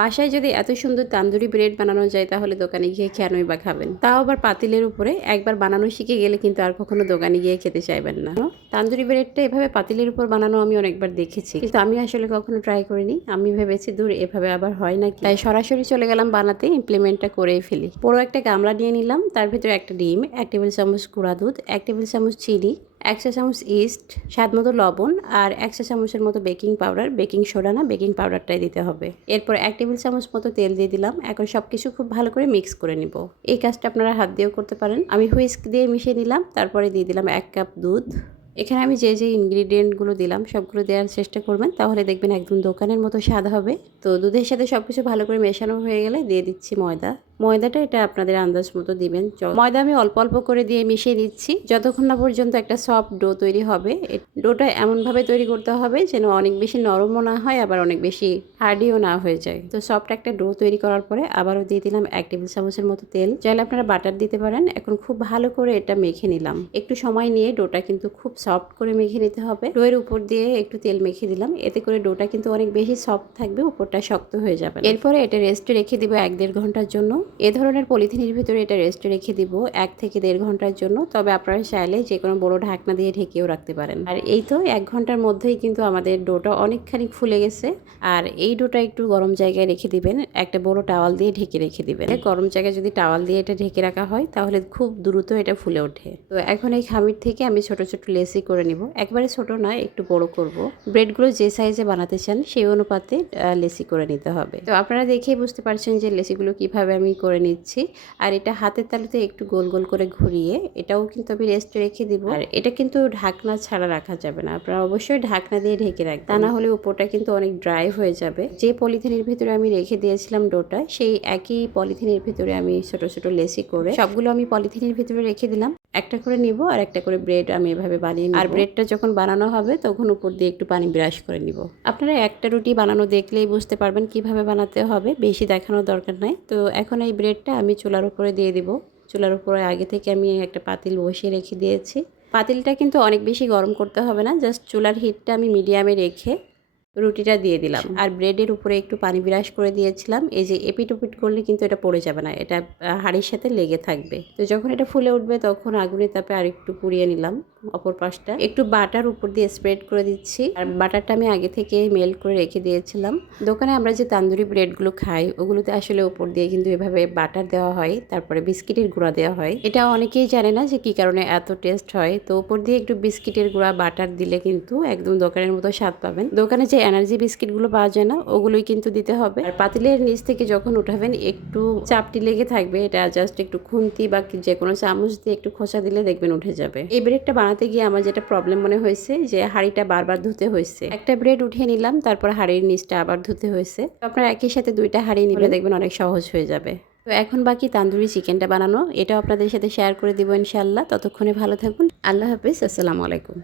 বাসায় যদি এত সুন্দর তান্দুরি ব্রেড বানানো যায় তাহলে দোকানে গিয়ে কেনই বা খাবেন, তাও আবার পাতিলের উপরে। একবার বানানো শিখে গেলে কিন্তু আর কখনো দোকানে গিয়ে খেতে চাইবেন না। তান্দুরি ব্রেডটা এভাবে পাতিলের উপর বানানো আমি অনেকবার দেখেছি, কিন্তু আমি আসলে কখনো ট্রাই করিনি। আমি ভেবেছি দূর এভাবে আবার হয় নাকি, তাই সরাসরি চলে গেলাম বানাতে, ইমপ্লিমেন্টটা করেই ফেলি। পুরো একটা গামলা নিয়ে নিলাম, তার ভিতরে একটা ডিম, 1 টেবিল চামচ গুঁড়া দুধ, 1 টেবিল চামচ চিনি, 1 চা চামচ ইস্ট, স্বাদ মতো লবণ, আর 1 চা চামচের মতো বেকিং পাউডার। বেকিং সোডা না, বেকিং পাউডারটাই দিতে হবে। এরপর 1 টেবিল চামচ মতো তেল দিয়ে দিলাম। এখন সবকিছু খুব ভালো করে মিক্স করে নিব। এই কাজটা আপনারা হাত দিয়েও করতে পারেন। আমি হুইস্ক দিয়ে মিশিয়ে নিলাম। তারপরে দিয়ে দিলাম 1 কাপ দুধ। এখানে আমি যে ইনগ্রিডিয়েন্টগুলো দিলাম সবগুলো দেওয়ার চেষ্টা করবেন, তাহলে দেখবেন একদম দোকানের মতো স্বাদ হবে। তো দুধের সাথে সবকিছু ভালো করে মেশানো হয়ে গেলে দিয়ে দিচ্ছি ময়দা। ময়দাটা এটা আপনাদের আন্দাজ মতো দিবেন। ময়দা আমি অল্প অল্প করে দিয়ে মিশিয়ে দিচ্ছি, যতক্ষণ না পর্যন্ত একটা সফট ডো তৈরি হবে। ডোটা এমনভাবে তৈরি করতে হবে যেন অনেক বেশি নরমও না হয়, আবার অনেক বেশি হার্ডিও না হয়ে যায়। তো সফট একটা ডো তৈরি করার পরে আবারও দিয়ে দিলাম 1 টেবিল চামচের মতো তেল। চাইলে আপনারা বাটার দিতে পারেন। এখন খুব ভালো করে এটা মেখে নিলাম। একটু সময় নিয়ে ডোটা কিন্তু খুব সফট করে মেখে নিতে হবে। ডোয়ের উপর দিয়ে একটু তেল মেখে দিলাম, এতে করে ডোটা কিন্তু অনেক বেশি সফট থাকবে, উপরটা শক্ত হয়ে যাবে। এরপরে এটা রেস্টে রেখে দিব 1-1.5 ঘন্টার জন্য। এ ধরনের পলিথিনের ভিতরে এটা রেস্টে রেখে দিব 1 থেকে 1.5 ঘন্টার জন্য। তবে আপনারা চাইলে যে কোনো বড় ঢাকনা দিয়ে ঢেকেও রাখতে পারেন। আর এই তো 1 ঘন্টার মধ্যেই কিন্তু আমাদের ডোটা অনেকখানি ফুলে গেছে। আর এই ডোটা একটু গরম জায়গায় রেখে দিবেন, একটা বড় টাওয়াল দিয়ে ঢেকে রেখে দিবেন। গরম জায়গায় যদি টাওয়াল দিয়ে এটা ঢেকে রাখা হয় তাহলে খুব দ্রুত এটা ফুলে ওঠে। তো এখন এই খামির থেকে আমি ছোট ছোট লেসি করে নিব। একবারে ছোট না, একটু বড় করব। ব্রেডগুলো যে সাইজে বানাতে চান সেই অনুপাতে লেসি করে নিতে হবে। তো আপনারা দেখেই বুঝতে পারছেন যে লেসিগুলো কিভাবে আমি করে নিচ্ছি। আর এটা হাতের তালুতে একটু গোল গোল করে ঘুরিয়ে এটাও কিন্তু আমি রেস্টে রেখে দিব। আর এটা কিন্তু ঢাকনা ছাড়া রাখা যাবে না, আপনারা অবশ্যই ঢাকনা দিয়ে ঢেকে রাখবেন, তা না হলে উপরটা কিন্তু অনেক ড্রাই হয়ে যাবে। যে পলিথিনের ভিতরে আমি রেখে দিয়েছিলাম ডোটা, সেই একই পলিথিনের ভিতরে আমি ছোট ছোট লেসি করে সবগুলো আমি পলিথিনের ভিতরে রেখে দিলাম। একটা করে নিব আর একটা করে ব্রেড আমি এভাবে বানিয়ে নিব। আর ব্রেডটা যখন বানানো হবে তখন উপর দিয়ে একটু পানি ব্রাশ করে নিব। আপনারা একটা রুটি বানানো দেখলেই বুঝতে পারবেন কিভাবে বানাতে হবে, বেশি দেখানোর দরকার নাই। তো এখন এই ব্রেডটা আমি চুলার উপরে দিয়ে দিব। চুলার উপরে আগে থেকে আমি একটা পাতিল বসিয়ে রেখে দিয়েছি। পাতিলটা কিন্তু অনেক বেশি গরম করতে হবে না, জাস্ট চুলার হিটটা আমি মিডিয়ামে রেখে রুটিটা দিয়ে দিলাম। আর ব্রেডের উপরে একটু পানি ব্রাশ করে দিয়েছিলাম। এই যে এপিট ওপিট করলে কিন্তু এটা পড়ে যাবে না, এটা হাঁড়ির সাথে লেগে থাকবে। তো যখন এটা ফুলে উঠবে তখন আগুনের তাপে আর একটু পুড়িয়ে নিলাম অপর পাশটা। একটু বাটার উপর দিয়ে স্প্রেড করে দিচ্ছি। আর বাটারটা আমি আগে থেকে মেল্ট করে রেখে দিয়েছিলাম। দোকানে আমরা যে তান্দুরি ব্রেডগুলো খাই ওগুলোতে আসলে উপর দিয়ে কিন্তু এভাবে বাটার দেওয়া হয়, তারপরে বিস্কিটের গুঁড়া দেওয়া হয়। এটা অনেকেই জানে না যে কি কারণে এত টেস্ট হয়। তো উপর দিয়ে একটু বিস্কিটের গুঁড়া বাটার দিলে কিন্তু একদম দোকানের মতো স্বাদ পাবেন। দোকানে যে এনার্জি বিস্কিটগুলো পাওয়া যায় না ওগুলোই কিন্তু দিতে হবে। আর পাতিলের নিচ থেকে যখন উঠাবেন একটু চাপটি লেগে থাকবে, এটা জাস্ট একটু খুন্তি বা যে কোনো চামচ দিয়ে একটু খোঁচা দিলে দেখবেন উঠে যাবে। এই ব্রেডটা বানাতে গিয়ে আমার যেটা প্রবলেম মনে হয়েছে যে হাঁড়িটা বারবার ধুতে হয়েছে। একটা ব্রেড উঠিয়ে নিলাম, তারপর হাঁড়ির নিচটা আবার ধুতে হয়েছে। আপনারা একই সাথে 2টা হাঁড়ি নিলে দেখবেন অনেক সহজ হয়ে যাবে। তো এখন বাকি তান্দুরি চিকেনটা বানানো, এটাও আপনাদের সাথে শেয়ার করে দিব ইনশাআল্লাহ। ততক্ষণে ভালো থাকুন। আল্লাহ হাফিজ, আসসালামু আলাইকুম।